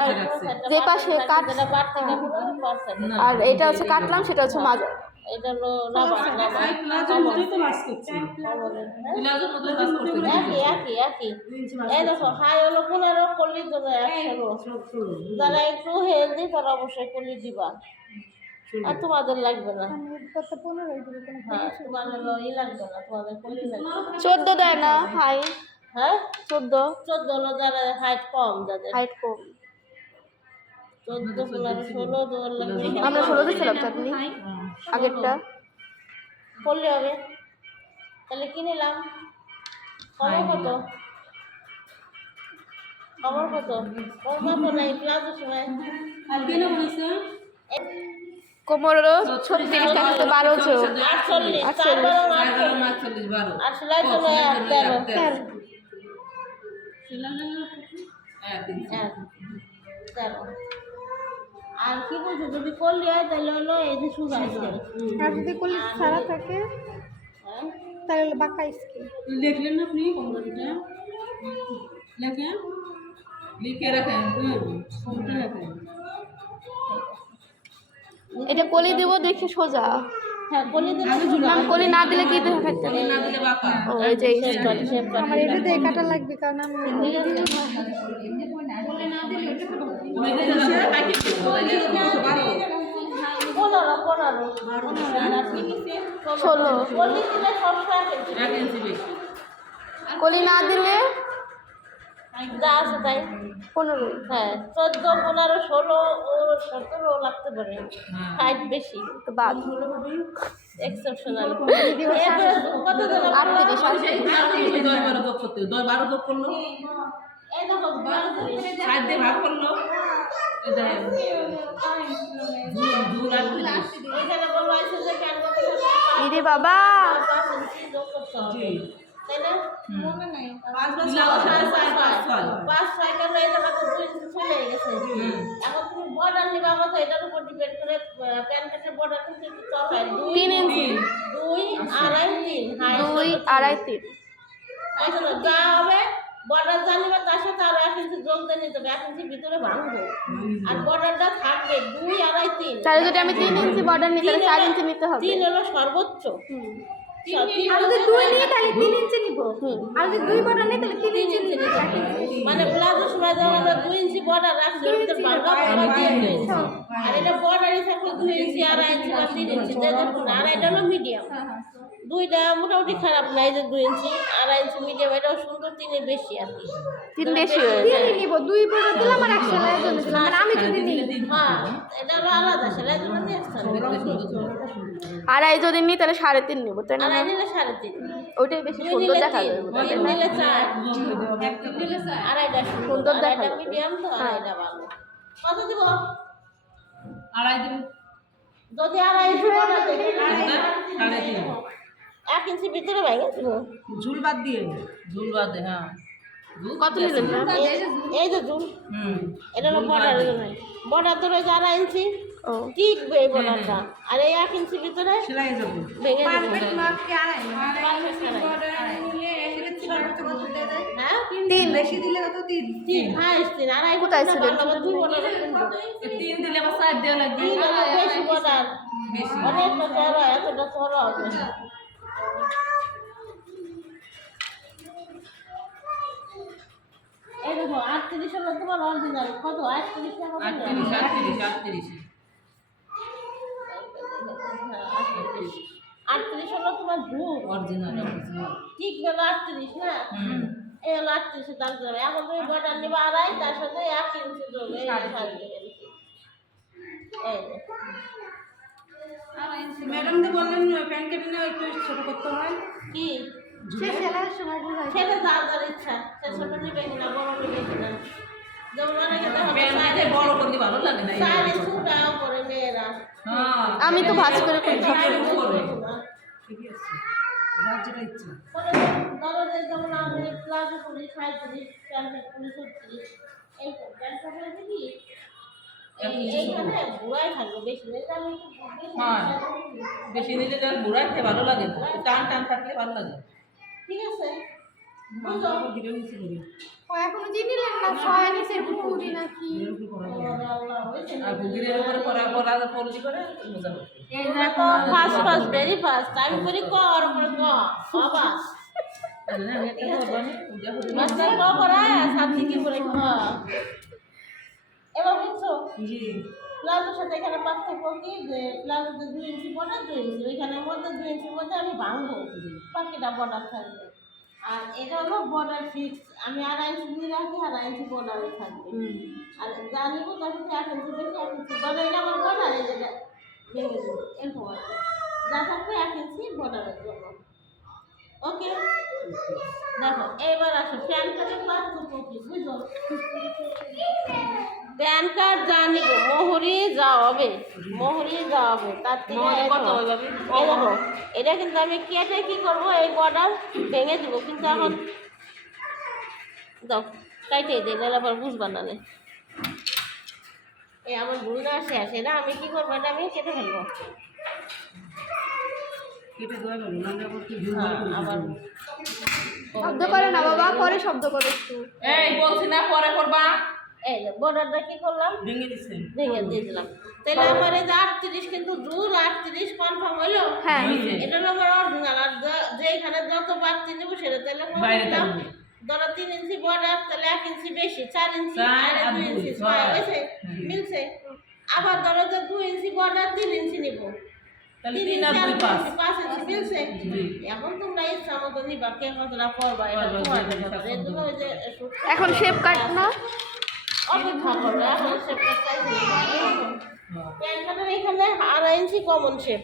আর যে পাশে কাট আর এটা হচ্ছে কাটলাম সেটা হচ্ছে মাজা এটা হলো একই একই একই। এই দেখো হাই হলো পনেরো কলি দেবো একশো। যারা একটু হেলদি তারা অবশ্যই কলি দিবা। আর তোমাদের লাগবে না। হ্যাঁ তোমার হলো ই লাগবে না তোমাদের কলি লাগবে চোদ্দ দেয় না হাই। হ্যাঁ? চোদ্দ। চোদ্দ হলো যারা হাইট কম যাদের হাইট কম। চোদ্দ ষোলো দেওয়ার লাগবে আমরা ষোলো দিয়েছিলাম চাটনি আগেরটা। করলে হবে। তাহলে কি নিলাম? কমর কত? কমর কত? নাই প্লাজো সময়। আর কেন বলেছে? কোমর হলো ছত্রিশ টাকা বারো আটচল্লিশ চার আটচল্লিশ। বারো। আটচল্লিশ। তেরো। তেরো। এক, তেরো। আর কি বলছো যদি করলি হয় তাহলে হলো এই যে সুগার আর যদি কলিজ ছাড়া থাকে তাহলে বাঁকা স্কিন। লিখলেন না আপনি কোমরটা লেখেন লিখে রাখেন কোমরটা এটা কলি দেবো দেখে সোজা। হ্যাঁ করলি দিলে কলি না দিলে কি না দিলে বাঁকা। ও এই যে আমার এটা দিয়ে কাটা লাগবে কারণ আমি পনেরো পনেরো ষোলো। কলি না দিলে? যা আছে তাই। পনেরো। হ্যাঁ চোদ্দ পনেরো ষোলো ও সতেরো লাগতে পারে। হাইট বেশি। তো বাদ। এক্সেপশনাল আটত্রিশ আটত্রিশ দশ বারো যোগ করতে দশ বারো যোগ করল? ষাট দিয়ে ভাগ করল? ইরে বাবা। দুই দুই আড়াই তিন বর্ডার জানিবে তার সাথে আরও এক ইঞ্চি যোগ দিয়ে নিতে হবে এক ইঞ্চি ভিতরে ভাঙবো। আর বর্ডারটা থাকবে দুই আড়াই তিন। তাহলে যদি আমি তিন ইঞ্চি বর্ডার নিই তাহলে চার ইঞ্চি নিতে হবে। তিন হলো সর্বোচ্চ। মানে প্লাজো সময় যখন আমরা দুই ইঞ্চি বর্ডার রাখছি ইঞ্চি আর এটা বর্ডারই থাকলে দুই ইঞ্চি আড়াই ইঞ্চি বা তিন ইঞ্চি যে আর এটা হলো মিডিয়াম দুইটা মোটামুটি খারাপ না এই যে দুই ইঞ্চি আড়াই ইঞ্চি মিডিয়াম এটাও সুন্দর তিনের বেশি আর কি। তিন বেশি তিনই নিব দুই বড় দিলাম আর এক সেলাইয়ের জন্য দিলাম মানে আমি যদি নিই। হ্যাঁ এটা হলো আলাদা সেলাই জন্য দিয়ে আড়াই যদি নিই তাহলে সাড়ে তিন নিবো তাই না আড়াই নিলে সাড়ে তিন। ওইটাই বেশি সুন্দর নিলে দেখা তিন যাবে। তিন নিলে চার আড়াইটা সুন্দর দেখা যাবে। মিডিয়াম তো হ্যাঁ। আড়াইটা ভালো। কত দিব? আড়াই দিন যদি আড়াই এক ইঞ্চি ভিতরে ভেঙে দিব ঝুল বাদ দিয়ে ঝুল বাদে হ্যাঁ। কত নিলেন? এই- এই যে জুম হুম এটা হলো বর্ডার বর্ডার তো রয়েছে আড়াই ইঞ্চি। ও। টিকবে এই বর্ডারটা। আর এই এক ইঞ্চি ভিতরে সেলাই যাবে। ভেঙে দেবো। হ্যাঁ। তিন বেশি দিলে কত? তিন। তিন। হাইস্ট তিন। আড়াই কোথায় ছিলেন? দুই বর্ডার তিন দিলে আবার চার দেওয়া লাগবে। বেশি বর্ডার। বেশি। চড়া এতটা চড়া হবে। আটত্রিশ হলো তোমার অরিজিনাল কত? আটত্রিশ আটত্রিশ আটত্রিশ আটত্রিশ। আটত্রিশ। হলো তোমার ঝুল অরিজিনাল ঠিক গেল আটত্রিশ না? এই হলো আটত্রিশে দাম যাবে এখন তুমি বর্ডার নিবা আড়াই তার সাথে এক ইঞ্চি যে। ম্যাডাম তো বললেন প্যান কেটে না একটু ছোট করতে হয়। কি? সে সময় যার যার ইচ্ছা। সে ছোট নিবে কিনা বড় নিবে কিনা হ্যাঁ আমি তো ভাজ করে বেশি হ্যাঁ। নিলে যার ঘোরাতে ভালো লাগে টান টান থাকলে ভালো লাগে। ঠিক আছে? এখনও না ছয় নিচের পুকুরি নাকি? ফার্স্ট ফার্স্ট ভেরি ফার্স্ট আমি করি ক আর উপরে ক আবাস আমি একটা করবানি পূজা করি মাস্টার ক করায় আর ছাত্রী কি করে এবার বুঝছ? জি। প্লাজোর সাথে এখানে পার্থক্য কি? যে প্লাজোতে দুই ইঞ্চি বর্ডার দুই ইঞ্চি ওইখানের দুই ইঞ্চির মধ্যে আমি ভাঙবো। বাকিটা বর্ডার থাকবে। আর এটা হলো বর্ডার ফিক্স আমি আড়াই ইঞ্চি দিয়ে রাখি আড়াই ইঞ্চি বর্ডারে থাকবে। আর যা নিবো তার সাথে এক ইঞ্চি বেশি এক ইঞ্চি ধরো এটা আমার বর্ডার এই যেটা ভেঙে দেবো। এরকম কি। যা থাকবে এক ইঞ্চি বর্ডারের জন্য। ওকে? দেখো এবার আসো প্যান কার্ডের কি বুঝো? প্যান কার্ড যা নিব মোহরি যা হবে তার থেকে দেখো, এটা কিন্তু আমি কেটে কি করব? এই বর্ডার ভেঙে দিব কিন্তু এখন দাও কাইটে দিই নাহলে আবার বুঝবা না এই আমার ভুল না শেষ এটা আমি কি করব? এটা আমি কেটে ফেলব। দেওয়া হ্যাঁ, আবার শব্দ করে না বাবা পরে শব্দ করে একটু। এই বলছি না পরে করবা এই বর্ডারটা কি করলাম? ভেঙে ভেঙে দিয়ে দিলাম। তাহলে আমার এই যে আটত্রিশ কিন্তু জুল আটত্রিশ কনফার্ম হইল? হ্যাঁ। এটা হলো আমার অরিজিনাল আর যা- যে এখানে যত বাড়তি নেব সেটা তাহলে দিলাম? ধরো তিন ইঞ্চি বর্ডার তাহলে এক ইঞ্চি বেশি চার ইঞ্চি আর দুই ইঞ্চি হয়েছে? মিলছে। আবার ধরো যে দুই ইঞ্চি বর্ডার তিন ইঞ্চি নিবো। এখন যে শেপ কাট এখানে আড়াই কমন শেপ